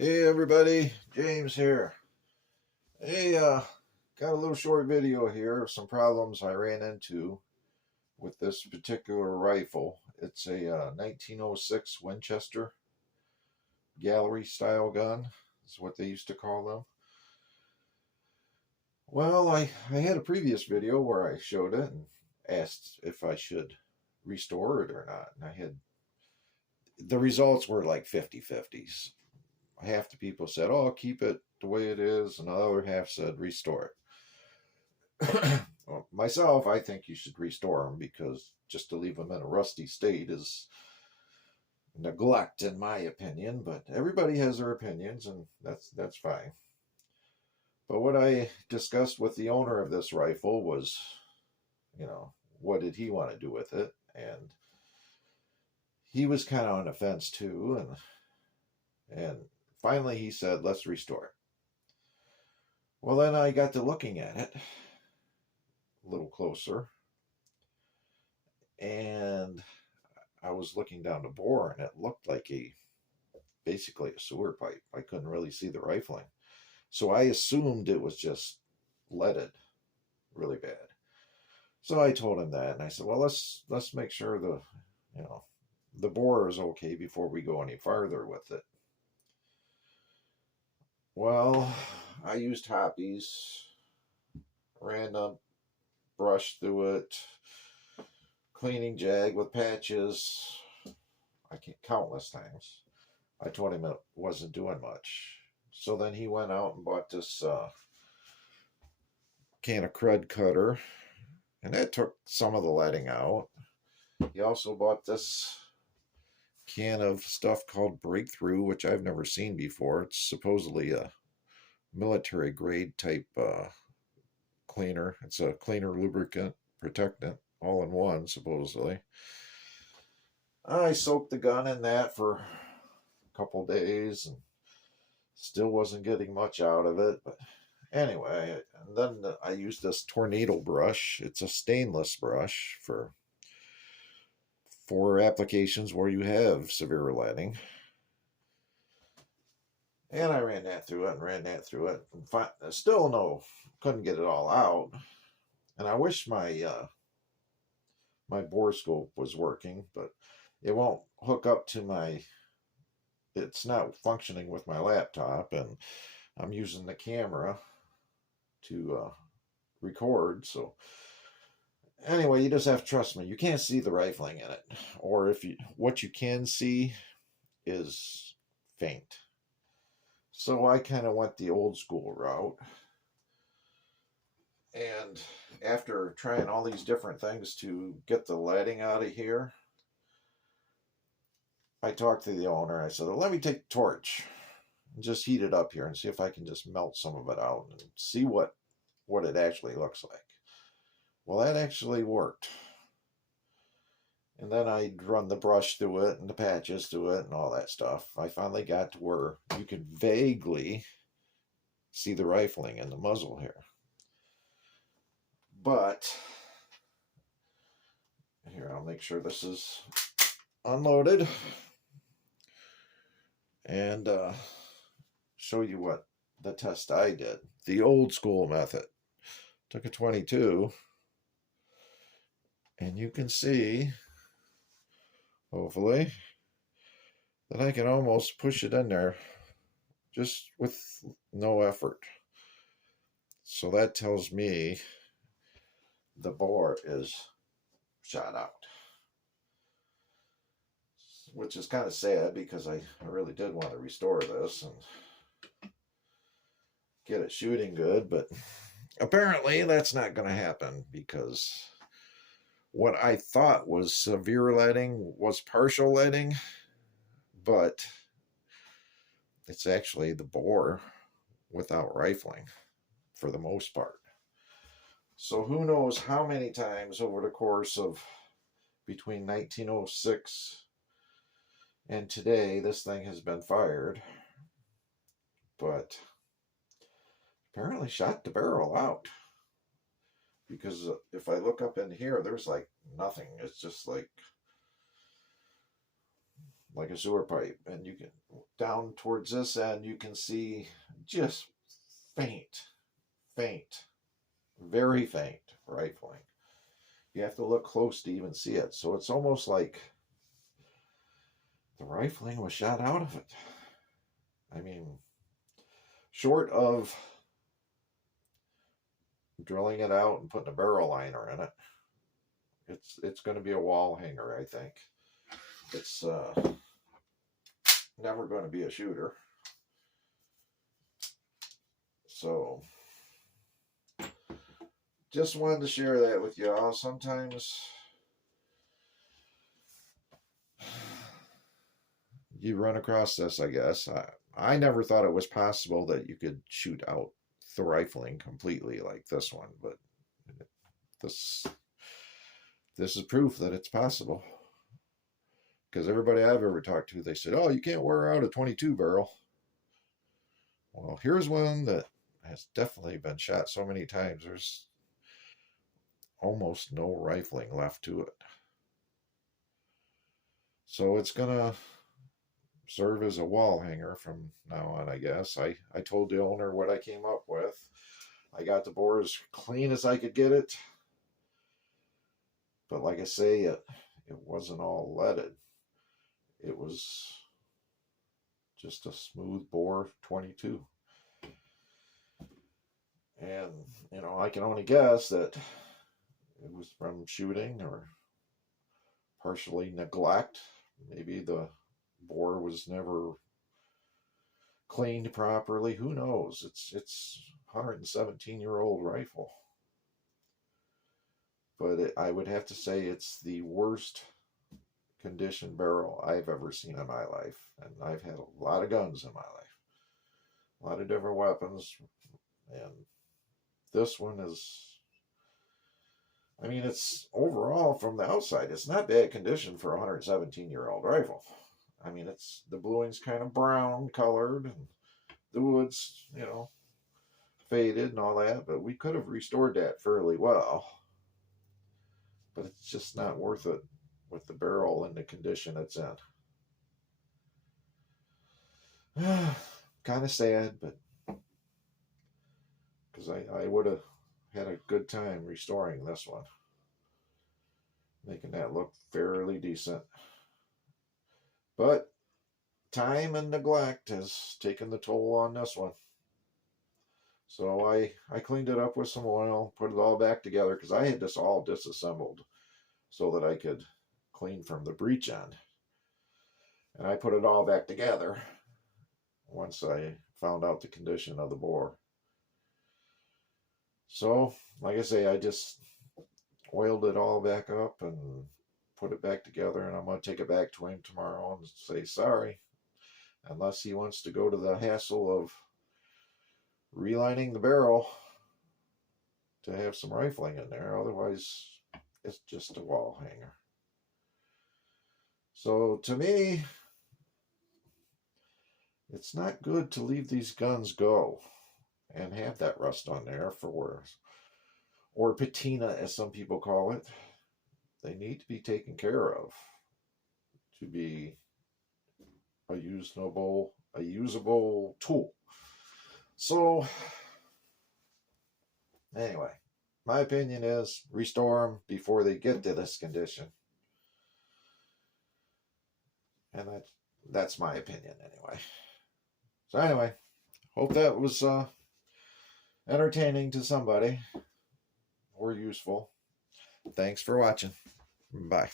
Hey everybody, James here. Hey, got a little short video here of some problems I ran into with this particular rifle. It's a 1906 Winchester gallery style gun, is what they used to call them. Well, I had a previous video where I showed it and asked if I should restore it or not. And the results were like 50-50s. Half the people said, oh, keep it the way it is, and the other half said, restore it. Well, myself, I think you should restore them because just to leave them in a rusty state is neglect, in my opinion. But everybody has their opinions, and that's fine. But what I discussed with the owner of this rifle was, what did he want to do with it? And he was kind of on the fence too, and finally he said, let's restore it. Well, then I got to looking at it a little closer, and I was looking down the bore, and it looked like basically a sewer pipe. I couldn't really see the rifling, so I assumed it was just leaded really bad. So I told him that, and I said, well, let's make sure the bore is okay before we go any farther with it. Well, I used hoppies, ran a brush through it, cleaning jag with patches. I can't countless times. I told him it wasn't doing much. So then he went out and bought this can of crud cutter, and that took some of the leading out. He also bought this can of stuff called Breakthrough, which I've never seen before. It's supposedly a military grade type cleaner. It's a cleaner, lubricant, protectant, all in one, supposedly. I soaked the gun in that for a couple days and still wasn't getting much out of it. But anyway, and then I used this tornado brush. It's a stainless brush for applications where you have severe leading. And I ran that through it and ran that through it. And still couldn't get it all out. And I wish my my bore scope was working, but it won't hook up to it's not functioning with my laptop, and I'm using the camera to record. So anyway, you just have to trust me. You can't see the rifling in it, or what you can see is faint. So I kind of went the old school route. And after trying all these different things to get the leading out of here, I talked to the owner. I said, well, let me take the torch and just heat it up here and see if I can just melt some of it out and see what it actually looks like. Well, that actually worked. And then I'd run the brush through it and the patches through it and all that stuff. I finally got to where you could vaguely see the rifling in the muzzle here. But here, I'll make sure this is unloaded and show you what the test I did. The old school method. Took a 22, and you can see, hopefully, that I can almost push it in there just with no effort. So that tells me the bore is shot out, which is kind of sad because I really did want to restore this and get it shooting good, but apparently that's not going to happen because what I thought was severe leading was partial leading, but it's actually the bore without rifling for the most part. So who knows how many times over the course of between 1906 and today this thing has been fired, but apparently shot the barrel out, because if I look up in here, there's like nothing. It's just like like a sewer pipe, and you can down towards this end you can see just faint, very faint rifling. You have to look close to even see it. So it's almost like the rifling was shot out of it. I mean, short of drilling it out and putting a barrel liner in it, it's going to be a wall hanger, I think. It's never going to be a shooter. So just wanted to share that with y'all. Sometimes you run across this, I guess. I never thought it was possible that you could shoot out the rifling completely like this one, but this is proof that it's possible. Because everybody I've ever talked to, they said, oh, you can't wear out a 22 barrel. Well, here's one that has definitely been shot so many times, there's almost no rifling left to it. So it's going to serve as a wall hanger from now on, I guess. I told the owner what I came up with. I got the bore as clean as I could get it. But like I say, it wasn't all leaded. It was just a smooth bore 22. And, you know, I can only guess that it was from shooting or partially neglect. Maybe the bore was never cleaned properly. Who knows? It's 117-year-old rifle. But I would have to say it's the worst condition barrel I've ever seen in my life. And I've had a lot of guns in my life. A lot of different weapons. And this one is, I mean, it's overall from the outside, it's not bad condition for a 117-year-old rifle. I mean, the bluing's kind of brown colored and the wood's, you know, faded and all that, but we could have restored that fairly well. But it's just not worth it with the barrel in the condition it's in. Kind of sad, but because I would have had a good time restoring this one, making that look fairly decent. But time and neglect has taken the toll on this one. So I cleaned it up with some oil, put it all back together, because I had this all disassembled so that I could clean from the breech end. And I put it all back together once I found out the condition of the bore. So, like I say, I just oiled it all back up and put it back together, and I'm going to take it back to him tomorrow and say sorry, unless he wants to go to the hassle of relining the barrel to have some rifling in there. Otherwise, it's just a wall hanger. So to me, it's not good to leave these guns go and have that rust on there or patina, as some people call it. They need to be taken care of to be a usable tool. So anyway, my opinion is restore them before they get to this condition. And that's my opinion anyway. So anyway, hope that was entertaining to somebody or useful. Thanks for watching. Bye.